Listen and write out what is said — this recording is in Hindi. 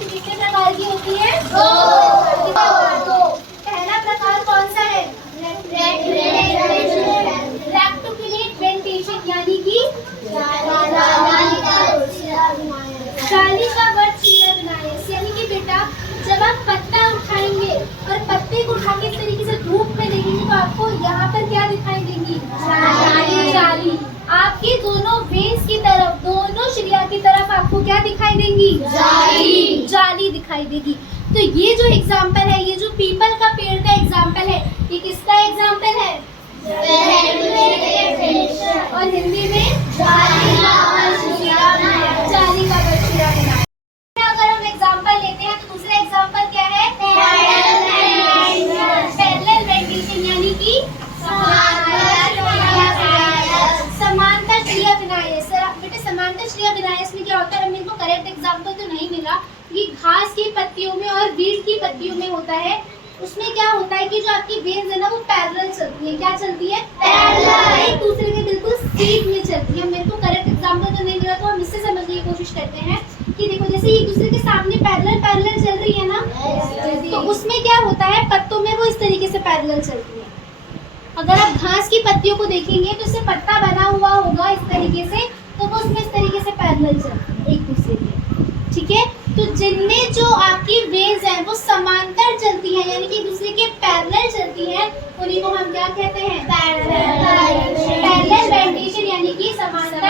गैलेक्सी कितने प्रकार की होती है? दो। पहला प्रकार कौन सा है? रेक्टिकुलेट यानी कि जाली का वर्ड विनायस, यानी कि बेटा जब आप पत्ता उठाएंगे और पत्ते को उठा के इस तरीके से धूप में देखेंगे तो आपको यहाँ पर क्या दिखाई देंगी? जाली। आपकी दोनों वेन्स की तरफ, दोनों शरीर की तरफ आपको क्या दिखाई देंगी? जाली दिखाई देगी। तो ये जो एग्जाम्पल है, ये जो पीपल का पेड़ का एग्जाम्पल है, ये किसका एग्जाम्पल है? और हिंदी में जाली का बछिया बनाया। अगर हम एग्जाम्पल लेते हैं तो दूसरा एग्जाम्पल क्या है? पैरेलल रेंडिशन, यानी कि समांतर श्रेय विन्यास। बेटे समांतर श्रेय विन्यास में क्या होता है? मेरे को करेक्ट एग्जाम्पल तो नहीं मिला। ये घास की पत्तियों में और वीट की पत्तियों में होता है। उसमें क्या होता है कि जो आपकी वेन्स है ना वो पैरेलल चलती है। क्या चलती है? पैरेलल, एक दूसरे के बिल्कुल सीध में चलती है। मेरे को करेक्ट एग्जाम्पल तो नहीं मिला, तो हम इससे समझने की कोशिश करते हैं कि देखो जैसे एक दूसरे के सामने पैरेलल चल रही है ना, तो उसमें क्या होता है? पत्तों में वो इस तरीके से पैरेलल चलती है। अगर आप घास की पत्तियों को देखेंगे तो इससे पत्ता बना हुआ होगा इस तरीके से, तो वो उसमें इस तरीके से पैरेलल चलती है एक दूसरे के। ठीक है, तो जिनमें जो आपकी वेव्स हैं वो समांतर चलती हैं, यानी कि एक दूसरे के पैरेलल चलती हैं, उन्हीं को हम क्या कहते हैं? पैरेलल रेंडिशन, यानी कि समांतर